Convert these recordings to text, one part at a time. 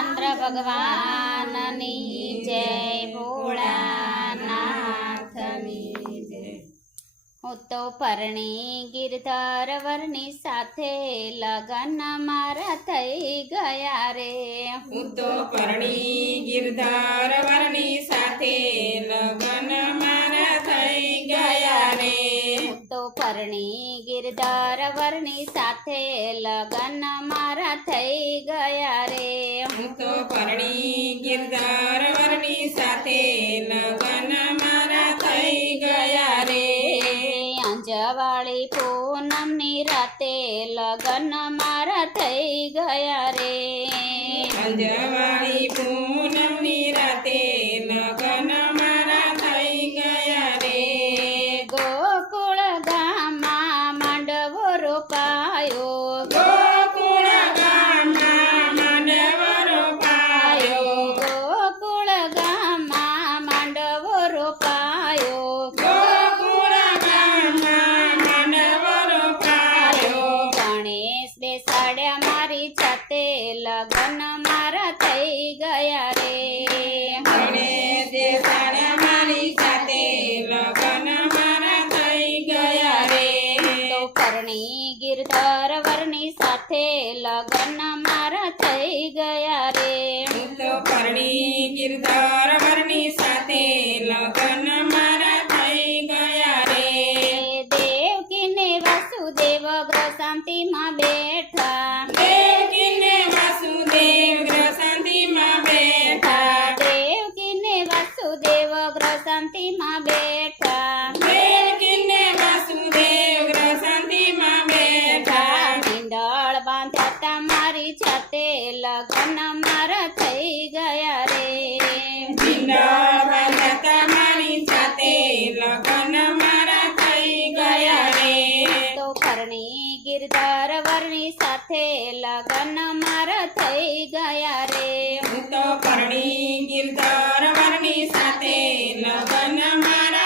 રામચંદ્ર ભગવાનની જય, ભોળાનાથની જય. હું તો પરણી ગિરધર વરની સાથે લગન મારા થઈ ગયા રે. હું તો પરણી ગિરધર વરની સાથે લગન તો ગિરધાર વરની સાથે લગન મારા થઈ ગયા રે. હું તો પરણી ગિરધાર વરની સાથે લગન મારા થઈ ગયા રે. અંજવાળી પૂનમની રાતે લગન મારા થઈ ગયા રે. અંજવાળી મારી જાતે લગન મારા થઈ ગયા રે. મારી સાથે લગન મારા થઈ ગયા રે. તો પરણી ગિરધર વરની સાથે લગન મારા થઈ ગયા રે. તો ગિરધાર વરની સાથે લગન ગિરધર વરની સાથે લગન મારા થઈ ગયા રે. હું તો પરણી ગિરધાર વરની સાથે લગન મારા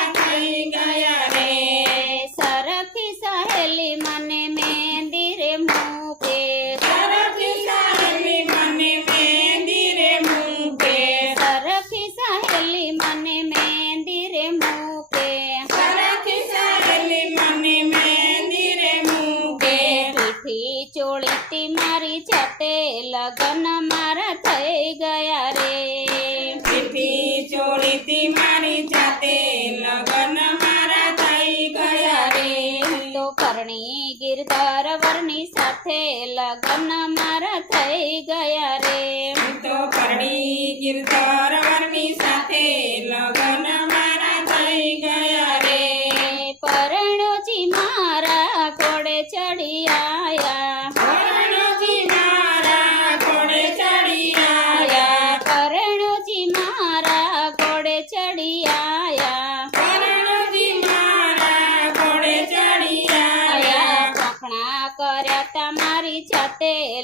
પીઠી મારી જાતે લગન મારા થઈ ગયા રે. પીઠી ચોળીથી મારી જાતે લગન મારા થઈ ગયા રે. તો કરણી ગિરધર વરની સાથે લગન મારા થઈ ગયા રે. તો કરણી ગિરધર વરની સાથે લગન મારા થઈ ગયા રે.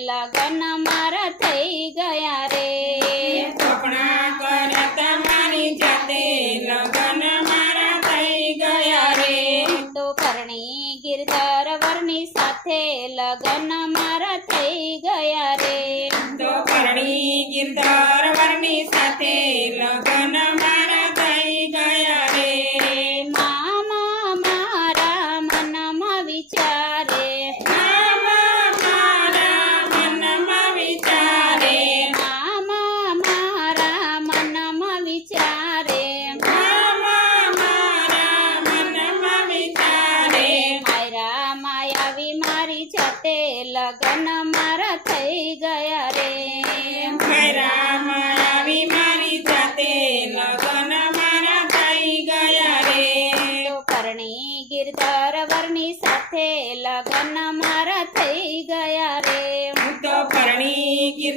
લગન મારા થઈ ગયા રે. તમારી જાતે લગન મારા થઈ ગયા રે. તો કરણી ગિરધર વરની સાથે લગન મારા થઈ ગયા રે. તો પરણી ગિરધર વરની સાથે લગન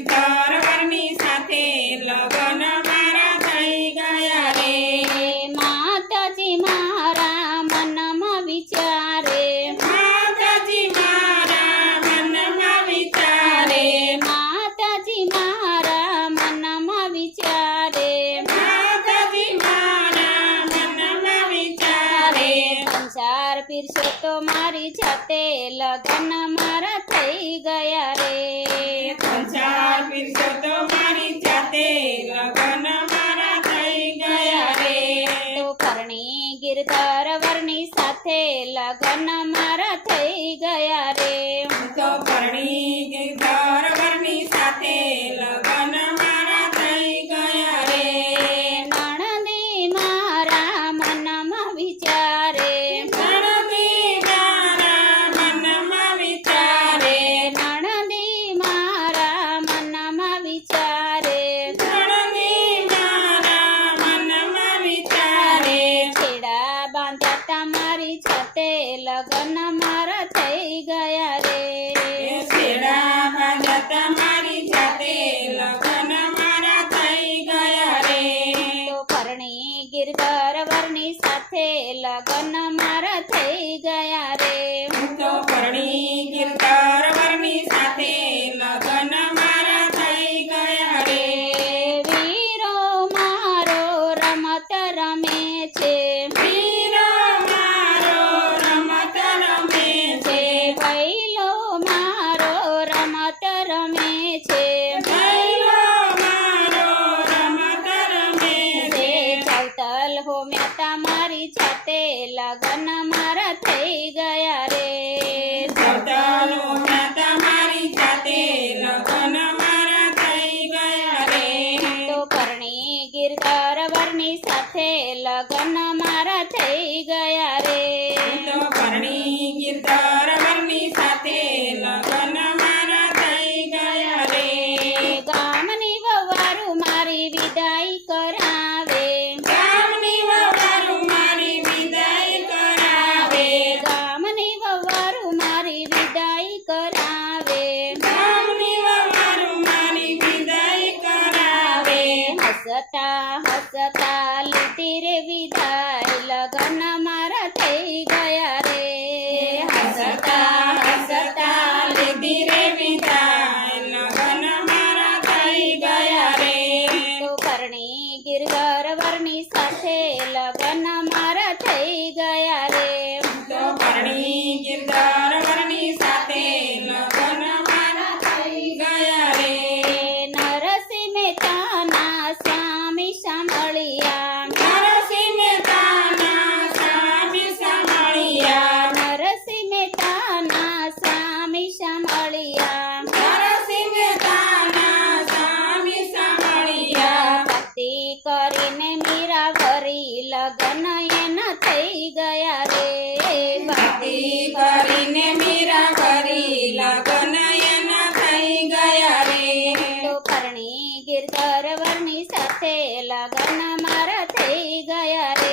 પરણી ગિરધર ઈર્ષો તો મારી જાતે લગ્ન મારા થઈ ગયા રે. હજાર તો મારી જાતે લગ્ન મારા થઈ ગયા રે. તો કરણી ગિરધર વર્ણી સાથે લગ્ન મારા થઈ ગયા રે. તો કરણી I'm. करा કરીને મીરા કરી લગન થઈ ગયા રે. પરણી ગિરધર સાથે લગન મારા થઈ ગયા રે.